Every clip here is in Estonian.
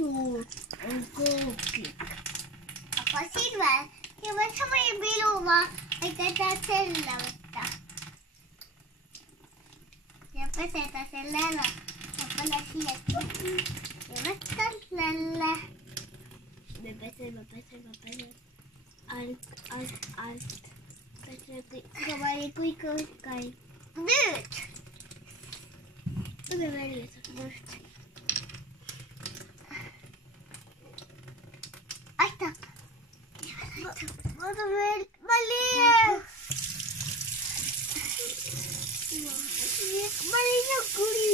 suur on kooklik. Aga Silve, sa võid iluma, et tahad selle võtta. Ja peseda selle ära. Ja pane siia kuhu. Ja võtta selle. Me peseme. Alt. Peseme kõik õhkai. Nüüd. Tule välja saab nüüd. Aita. Vaata veel. Malia kuri.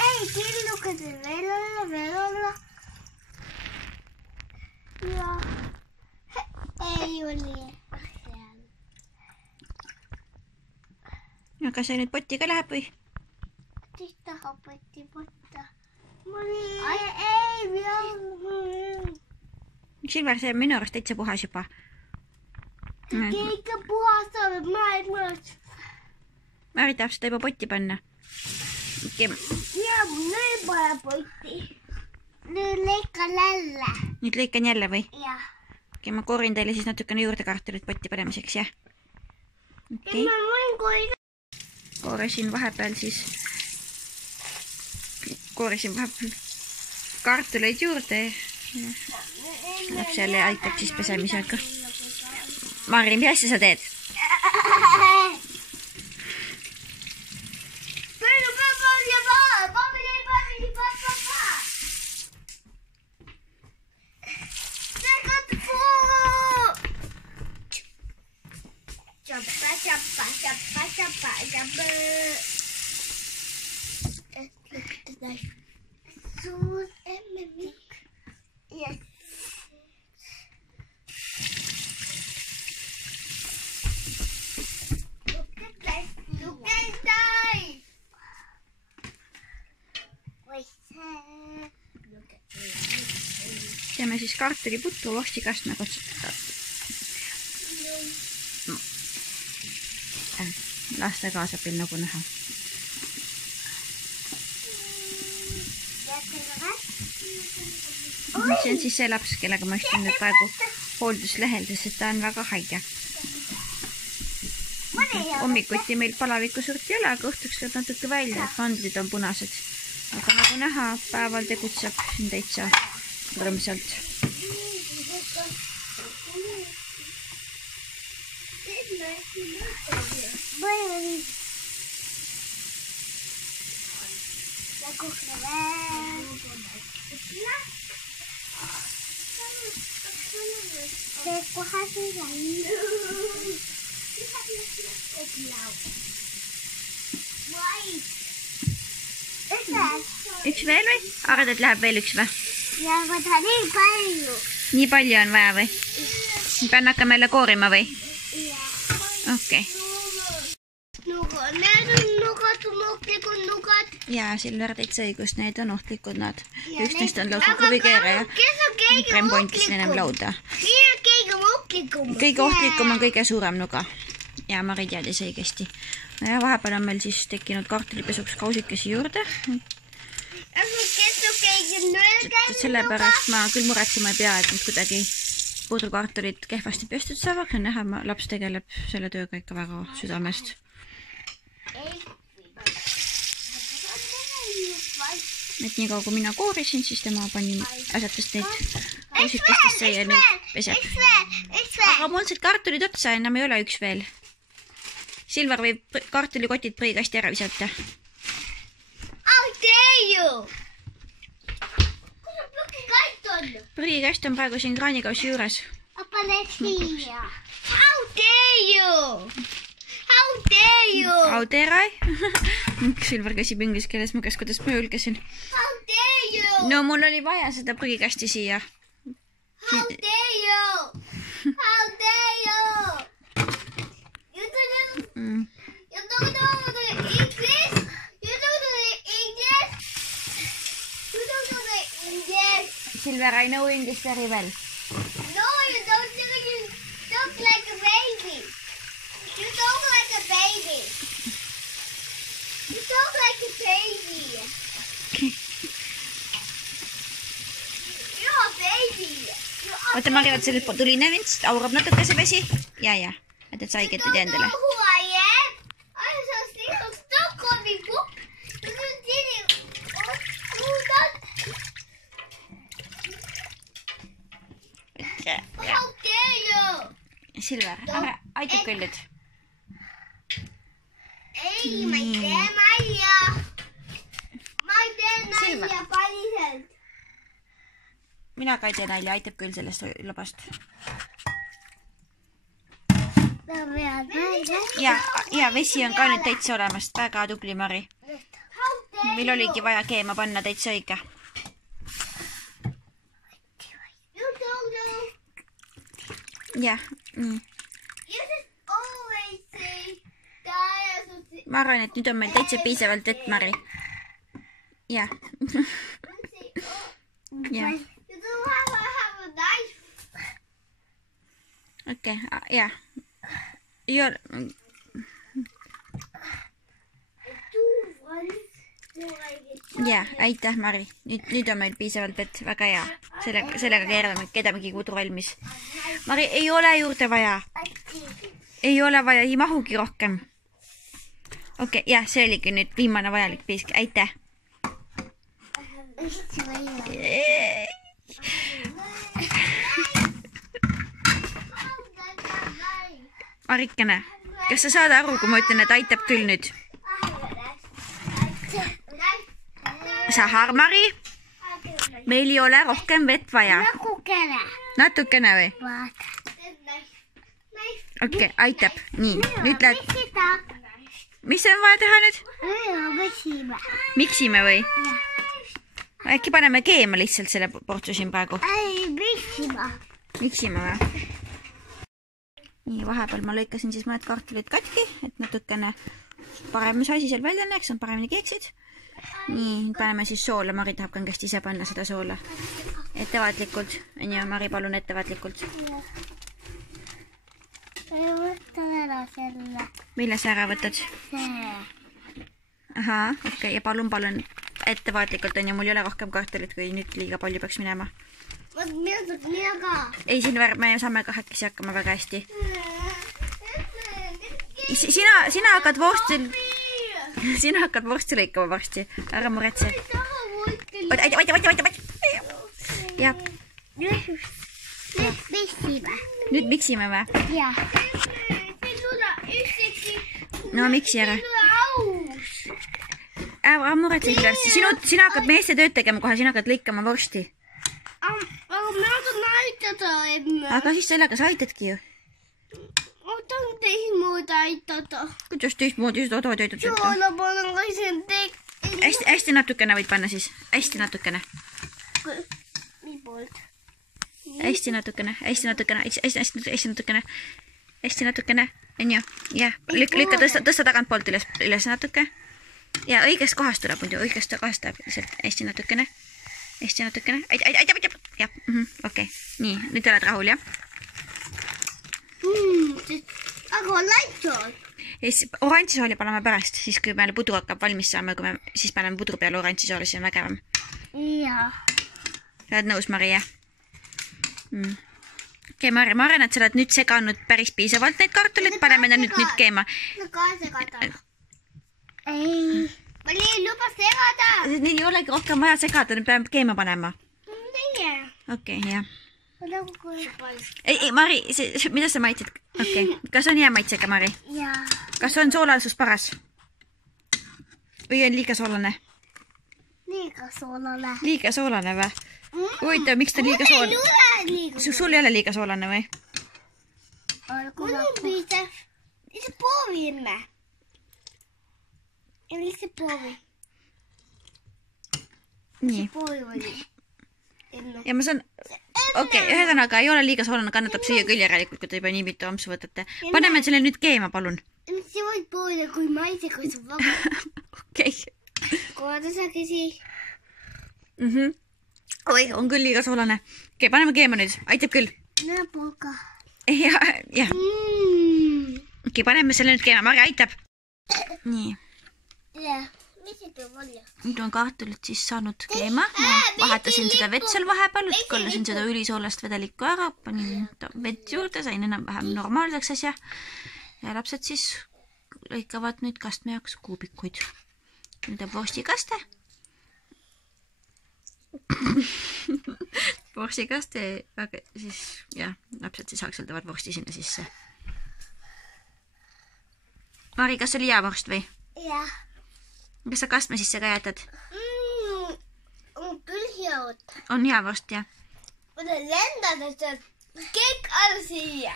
Ei, killukese veel olla. Ja. Ei oli. Aga see nüüd potiga läheb või? Siis tahab potti võtta. Ei, Silver, see on minu arust täitsa puhas juba. Keegi puhas saab maailmas. Mari tahab seda juba potti panna. Ja, nüüd pane potti. Nüüd lõikan jälle. Nüüd lõikan jälle või? Jah. Okei, ma koorin teile siis natukene juurde kartulit potti panemiseks, jah? Okei. Ma võin koorida. Koorisin vahepeal kartuleid juurde. Laps jälle aitab siis pesemisega. Mari, mis asja sa teed? Suur emmemik. Yes. Look at that. Teeme siis kartuliputtu vorstikast nagu laste kaasab veel nagu näha. See on siis see laps, kellega ma istun nüüd praegu hoolduslehel, sest ta on väga haige. Hommikuti meil palavikku suurt ei ole, aga õhtuks läheb natuke välja, et mandlid on punased. Aga nagu näha, päeval tegutseb siin täitsa rõõmsalt. Üks veel või? Arvad, et läheb veel üks või? Ja, võta nii palju. Nii palju on vaja või? Pean hakkama jälle koorima või? Okei. Need on nugad. Jaa, Silver täitsa õigus, need on ohtlikud nad. Üks neist on lausa kuvikeere ja rempontis enam lauda. Mina kõige ohtlikum. Kõige ohtlikum on kõige suurem nuga. Ja Mari teadis õigesti. Ja vahepeal on meil siis tekkinud kartulipesuks kausikesi juurde. Sellepärast ma küll muretsema ei pea, et nüüd kuidagi pudrukartulit kehvasti pestud saavad. Näha, laps tegeleb selle tööga ikka väga südamest. Et nii kaua kui mina koorisin, siis tema asetas neid kausikestesse ja nüüd peseb. Aga mul see kartulid otsa enam ei ole üks veel. Silver võib kartulikotid prügikasti ära visata. How dare you? Kus on prügikast on? Prügikast on praegu siin kraanikausi juures. Pane siia. How dare you? How dare you? How dare I? Silver käsib inglise keeles mu käes, kuidas ma julgesin. How dare you? No mul oli vaja seda prügikasti siia. How dare you? How dare you? You don't know the English? You don't know the English? You don't know the English? Silver, I know English very well. No, you don't know näete, Mari, vaat sellest tuline vints, aurab natuke see vesi. Ja. Et saiget või endale. Silver, aitab küll nüüd. Ei, ma ei tee nalja. Ma ei tee nalja päriselt. Mina ka ei tee nalja, aitab küll sellest lobast. Ja vesi on ka nüüd täitsa olemas. Väga tubli, Mari. Meil oligi vaja keema panna täitsa õige. Ja, nii. Ma arvan, et nüüd on meil täitsa piisavalt vett, Mari. Ja. Okei, ja. Ja, aitäh, Mari. Nüüd on meil piisavalt vett. Väga hea. Sellega keerame kedamegi kudu valmis. Mari, ei ole juurde vaja. Ei ole vaja, ei mahugi rohkem. Okei, jah, see oligi nüüd viimane vajalik piisk. Aitäh. Marikene, kas sa saad aru, kui ma ütlen, et aitab küll nüüd? Sahar, Mari, meil ei ole rohkem vett vaja. Natukene või? Okei, aitab. Nii, nüüd lähed. Mis on vaja teha nüüd? Miksime või? Äkki paneme keema lihtsalt selle portsu siin praegu? Miksime või? Nii, vahepeal ma lõikasin siis mõned kartulid katki, et natukene parem see asi seal välja näeks, on paremini keeksid. Nii, paneme siis soola. Mari tahab kangesti ise panna seda soola. Ettevaatlikult. Ja, Mari, palun ettevaatlikult. Võtan ära selle. Mille sa ära võtad? See. Ahaa, okei. Ja palun ettevaatlikult on ja mul ei ole rohkem kartulit, kui nüüd liiga palju peaks minema. Mina ka. Ei, Silver, me saame kahekesi hakkama väga hästi. Sina hakkad vorsti lõikama varsti. Ära muretse. Oota. Ja. Nüüd miksime või? Jah. No miksi ära. Ära muretse, Silver. Sina hakkad meeste tööd tegema kohe, sina hakkad lõikama vorsti. Aga ma tahan aitada. Aga siis sellega sa aitadki ju. Ma tahan teistmoodi aitada. Kuidas teistmoodi seda tahad aitada? Soola panen ka siin hästi natukene võid panna siis. Hästi natukene. Nii poolt. Hästi natukene. Hästi natukene. On ju? Jah. Lükka tõsta tagant poolt üles natuke. Ja õigest kohast tuleb muidu. Õigest kohast tuleb hästi natukene. Hästi natukene. Aitab. Jah, okei. Nii, nüüd oled rahul, jah? Aga oranžisool. Oranžisooli paneme pärast, siis kui meil pudru hakkab valmis saama, siis paneme pudru peale oranžisooli, siis on vägevam. Jaa. Sa oled nõus, Mari, jah? Okei, Mari, ma arvan, et sa oled nüüd seganud päris piisavalt neid kartulit, paneme ta nüüd keema. Ma ka segada. Ei. Ma ei luba segada. Neid ei olegi rohkem vaja segada, nüüd peame keema panema. Teie. Okei, jah. Ei, Mari, mida sa maitsid? Okei. Kas on hea maitsega, Mari? Jaa. Kas on soolasus paras? Või on liiga soolane? Liiga soolane. Liiga soolane või? Huvitav, miks ta liiga soolane? Sul ei ole liiga soolane või? Mul on piisav. Lihtsalt proovime. Lihtsalt proovi. Nii. Proovi oli. Ja ma saan... Okei, ühesõnaga ei ole liiga soolane, kannatab süüa küll järelikult, kui te juba nii mitu ampsu võtate. Paneme selle nüüd keema, palun. See võid proovida, kui maise, kui sul väga. Okei. Korda sa küsi. Oi, on küll liiga soolane. Okei, paneme keema nüüd. Aitab küll. Näpuga. Jah. Okei, paneme selle nüüd keema. Mari, aitab. Nii. Jah. nüüd on kartulit siis saanud keema. Ma vahetasin seda vett seal vahepeal, kõllasin seda ülisoolast vedelikku ära, panin vett juurde, sain enam-vähem normaalseks asja. Ja lapsed siis lõikavad nüüd kastme jaoks kuubikuid. Nüüd on vorstikaste. Vorstikaste, aga siis, jah, lapsed siis haksaldavad vorsti sinna sisse. Mari, kas oli hea vorst või? Jah. Kas sa kastme sisse ka jätad? On küll head. On hea vorst, jah? Ma lendada sealt kõik all siia.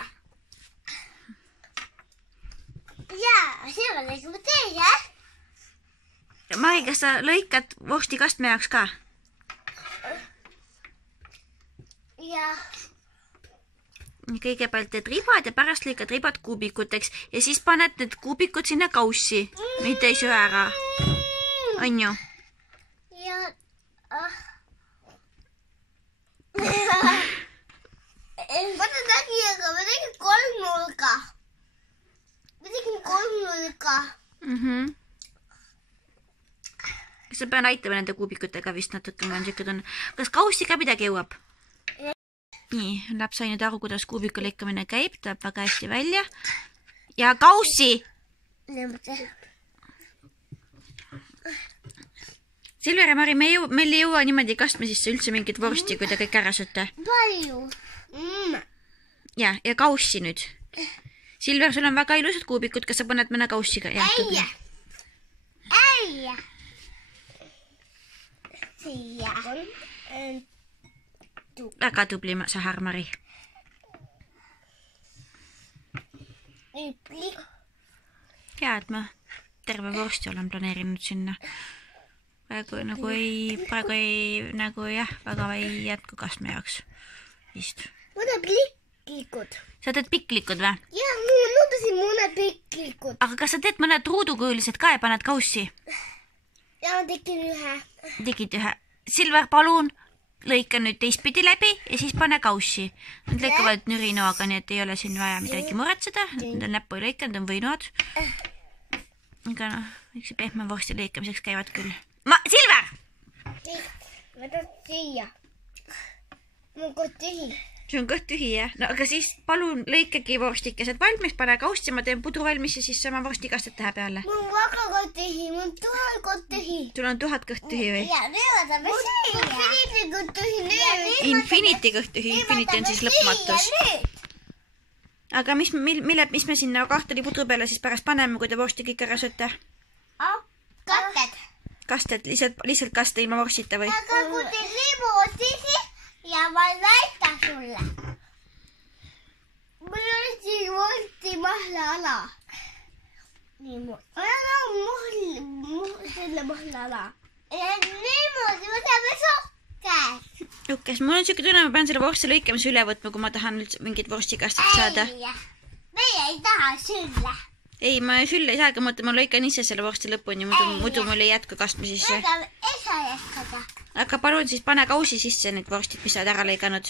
Jaa, see on nagu teie. Mari, kas sa lõikad vorsti kastme jaoks ka? Jah. Kõigepealt teed ribad ja pärast lõikad ribad kuubikuteks ja siis paned need kuubikud sinna kaussi. Mitte ei söö ära. On ju? Ja. Ma tegin kolmnurga. Kas sa pean aitama nende kuubikutega vist natuke, ma on siuke tunne. Kas kaussi ka midagi jõuab? Nii, laps sai nüüd aru, kuidas kuubiku lõikamine käib, tuleb väga hästi välja. Ja kaussi! Silver ja Mari, meil ei jõua niimoodi kastme sisse üldse mingit vorsti, kui te kõik ära sööte. Palju. Ja kaussi nüüd. Silver, sul on väga ilusad kuubikud, kas sa paned mõne kaussi ka? Ei. Siia on väga tubli Sahar, Mari. Hea, et ma terve vorsti olen planeerinud sinna. Praegu väga ei jätku kastme jaoks. Vist. Ma teen piklikud. Sa teed piklikud või? Jah, ma nõudasin mõne piklikud. Aga kas sa teed mõned ruudukujulised ka ja paned kaussi? Ja ma tegin ühe. Tegid ühe. Silver, palun lõika nüüd teistpidi läbi ja siis pane kaussi. Nad lõikavad nürinoaga, nii et ei ole siin vaja midagi muretseda. Nad on näppu ei lõikanud, on võinud. Aga üks pehme vorsti lõikamiseks käivad küll. Silver! Ma tahan siia. Mul on kõht tühi. See on kõht tühi, jah? No aga siis palun lõikagi vorstikesed valmis, pane kaussi, ma teen pudru valmis ja siis sama vorstikastet teha peale. Mul on väga kõht tühi, mul on 1000 kõht tühi. Sul on 1000 kõht tühi või? Ja, nüüd võtame siia. Infinity kõht tühi. Infinity kõht tühi, Infinity on siis lõpmatus. Aga mis me sinna kartulipudru peale siis pärast paneme, kui te vorsti kõik ära sööte? Kasted. Kasted, lihtsalt kaste ilma vorstita või? Aga kui te liimutisi ja ma näitan sulle. Mul on siin vorsti mahlaala. Niimoodi. Selle mahlaala. Ja niimoodi võtame sokkes. Lukkes, mul on siuke tunne, ma pean selle vorsti lõikamise üle võtma, kui ma tahan üldse mingit vorstikastet saada. Meie ei taha sülle. Ei, ma sülle ei saagi, ma lõikan ise selle vorsti lõpuni, muidu mul ei jätku kastme sisse. Ei saa jätkada. Aga palun siis pane kausi sisse need vorstid, mis sa oled ära lõiganud.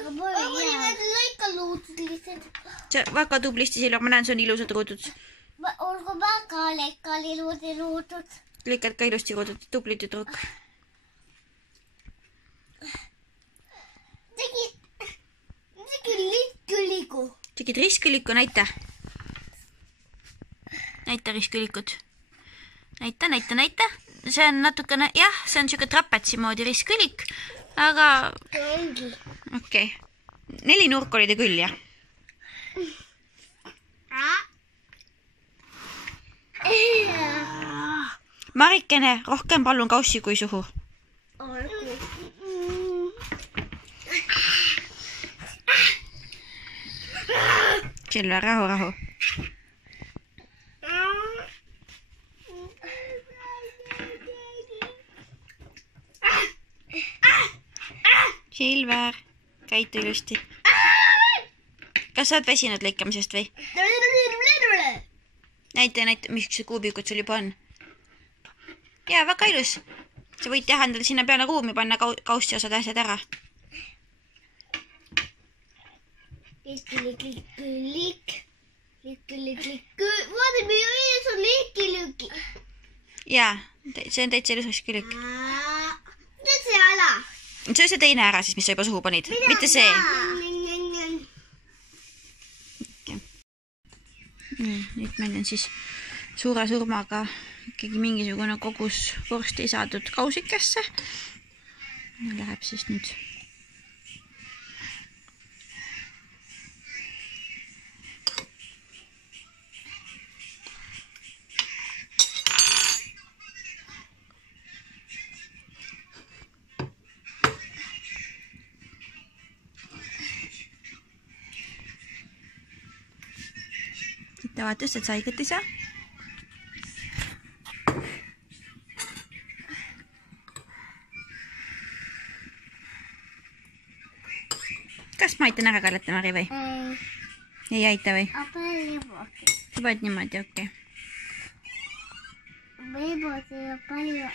Aga pole need lõikaluudud lihtsalt. See väga tublisti, Silver, ma näen, see on ilusad ruudud. Olgu väga luudud. Lõikad ka ilusti ruudud, tubli tüdruk. Tegin litküliku. Tegid ristküliku, näita. Näita ristkülikut. Näita. See on natukene, jah, see on siuke trapetsi moodi ristkülik, aga... Okei. 4 nurk oli ta küll, jah? Marikene, rohkem palun kaussi kui suhu. Silver, rahu. Silver, käitu ilusti. Kas sa oled väsinud lõikamisest või? Näita, mis see kuubikud sul juba on. Jaa, väga ilus. Sa võid teha endale sinna peale ruumi panna kaussi osad asjad ära. Klik. Lykki. Vaatame ju ees on lykki. Jaa, see on täitsa ilusaks külük. Mida see ala? See on see teine ära siis, mis sa juba suhu panid. Mitte see. Nüüd meil on siis suure surmaga ikkagi mingisugune kogus vorsti saadud kausikesse. Läheb siis nüüd. Sitten vaatus, et saigat ei saa. Kas ma aitan ära kallata, Mari, või? Ei aita või? Sa paned niimoodi, okei. Võib-olla on palju.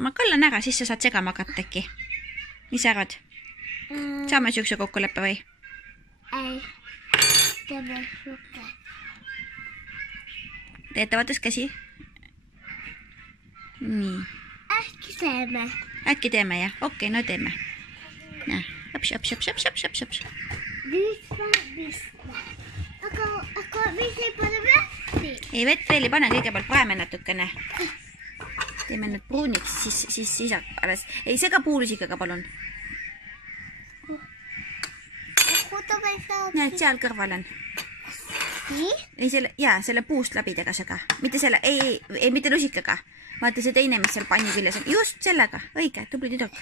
Ma kallan ära, siis sa saad segama hakata äkki. Mis sa arvad? Saame sihukese kokkuleppe või? Ei. Teeme suke. Teete vaatas käsi? Nii. Äkki teeme, jah? Okei, no teeme. Šap. Aga mis ei pane vetti? Ei, vett veel ei pane, kõigepealt praeme natukene. Teeme nüüd pruuniks, siis alles. Ei, sega puulusikaga, palun. Näed, seal kõrval on. Ei, selle puust labidega sega. Mitte selle, ei, mitte lusikaga. Vaata see teine, mis seal panni küljes on. Just sellega. Õige, tubli tüdruk.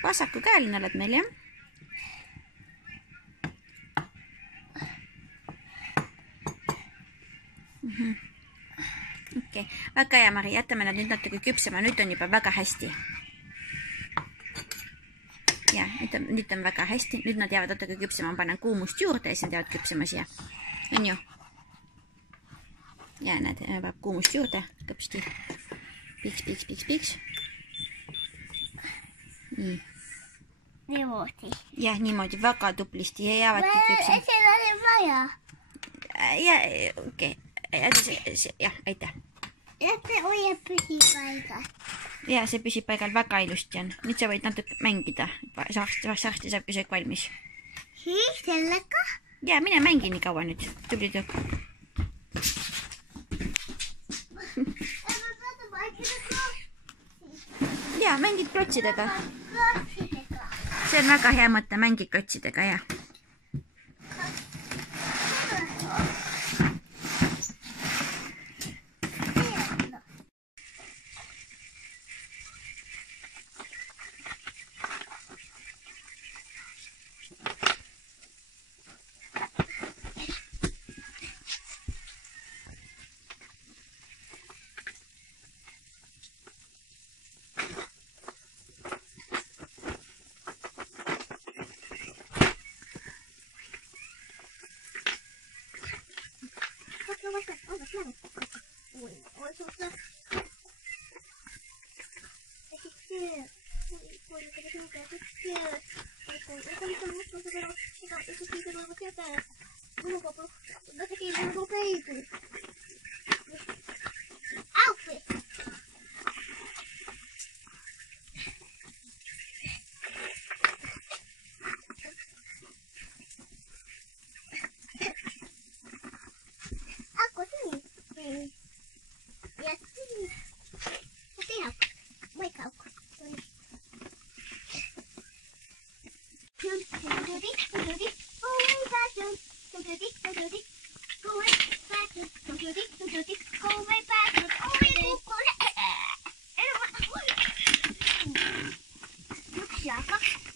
Vasaku käeline oled meil, jah? Okei, väga hea, Mari, jätame nad nüüd natuke küpsema, nüüd on juba väga hästi. Ja, nüüd on väga hästi, nüüd nad jäävad natuke küpsema, ma panen kuumust juurde ja siis nad jäävad küpsema siia. On ju? Ja, näed, peab kuumust juurde, kõpsti. Piks. Nii. Niimoodi. Jah, niimoodi, väga tublisti ja jäävadki küpsema. Seda on vaja. Ja, okei. Jah, aitäh. See hoiab püsipaigal. Ja, see püsipaigal väga ilusti on. Nüüd sa võid natuke mängida. Saasti saabki söök valmis. Siis sellega? Ja, mine mängi nii kaua nüüd. Tubli tükk. Ja, mängid klotsidega. See on väga hea mõte, mängid klotsidega, jah.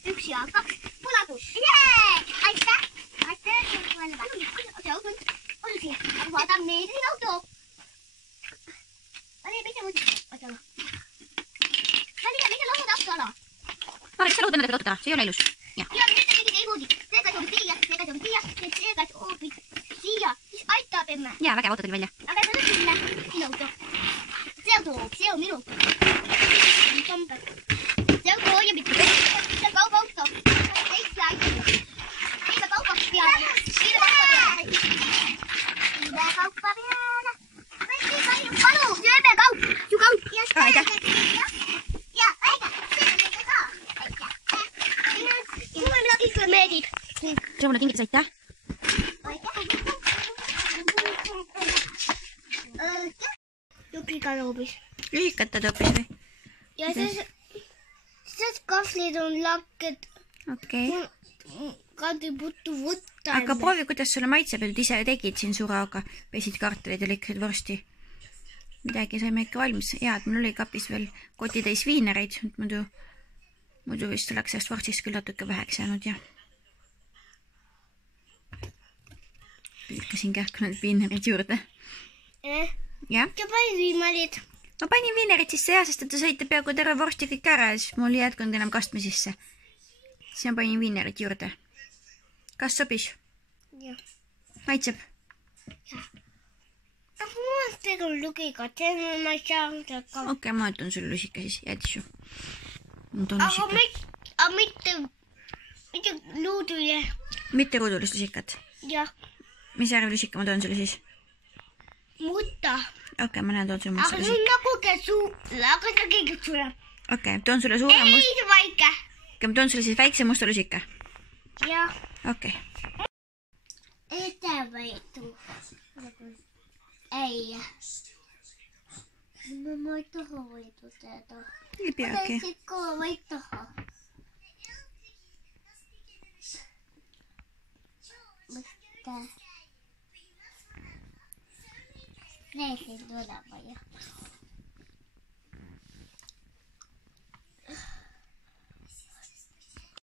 Yksi ja kaksi. Pulatus. Jee! Aitäh! Vaata meidän auto. Mikä lohut autolla? Mari, sä luutat näitä ottaa. Se ei ole ilus. Ja nyt ei muudi. Se kai on Tiia. Jaa, vägev auto tuli välja. Aga see on küll minu auto. See on minu. See on hoia mitte. See on kaubauto. Teiste auto. Viime kaupaks peale. Viime kaupa peale. Palu, syöme kaup. Su kaup. Aitäh. Ja, aitäh. Mulle midagi ikka meeldib. See mulle kingitus, aitäh. Jupiga loobis. Lühikad ta toppis või? Ja siis kahvlid on lakked. Okei. Kandi puttu võtta. Aga proovi, kuidas sulle maitseb, et ise tegid siin suraga. Pesid kartulid ja lõikasid vorsti. Midagi saime ikka valmis. Hea, et mul oli kapis veel kotitäis viinereid. Muidu vist oleks sellest vorstist küll natuke väheks jäänud ja lükkasin kähkunud viinereid juurde. Jah? Ja palju viimarid? Ma panin viinerid sisse ja, sest et te sõite peaaegu terve vorsti kõik ära ja siis mul ei jätkunud enam kastme sisse. Siis ma panin viinerid juurde. Kas sobis? Jah. Maitseb? Jah. Aga mul on tegelikult lugiga, ma ei saa seda. Okei, ma võtan sulle lusika siis, jäädis ju. Aga mitte luuduja. Mitte ruudulist lusikat? Jah. Mis järve lusika ma toon sulle siis? Mutta. Okei, ma näen, toon sulle Aga musta see on lusika. nagu aga ta keegi sureb. Okei, toon sulle suure Ei, see väike. Okei, ma toon sulle siis väikse musta lusika. Jah. Okei. Etävõitu. Ei. Ma ei taha võitu teada. Ei pea, okei. Ma ka võit taha. Mõtle. Näisin tulema ju.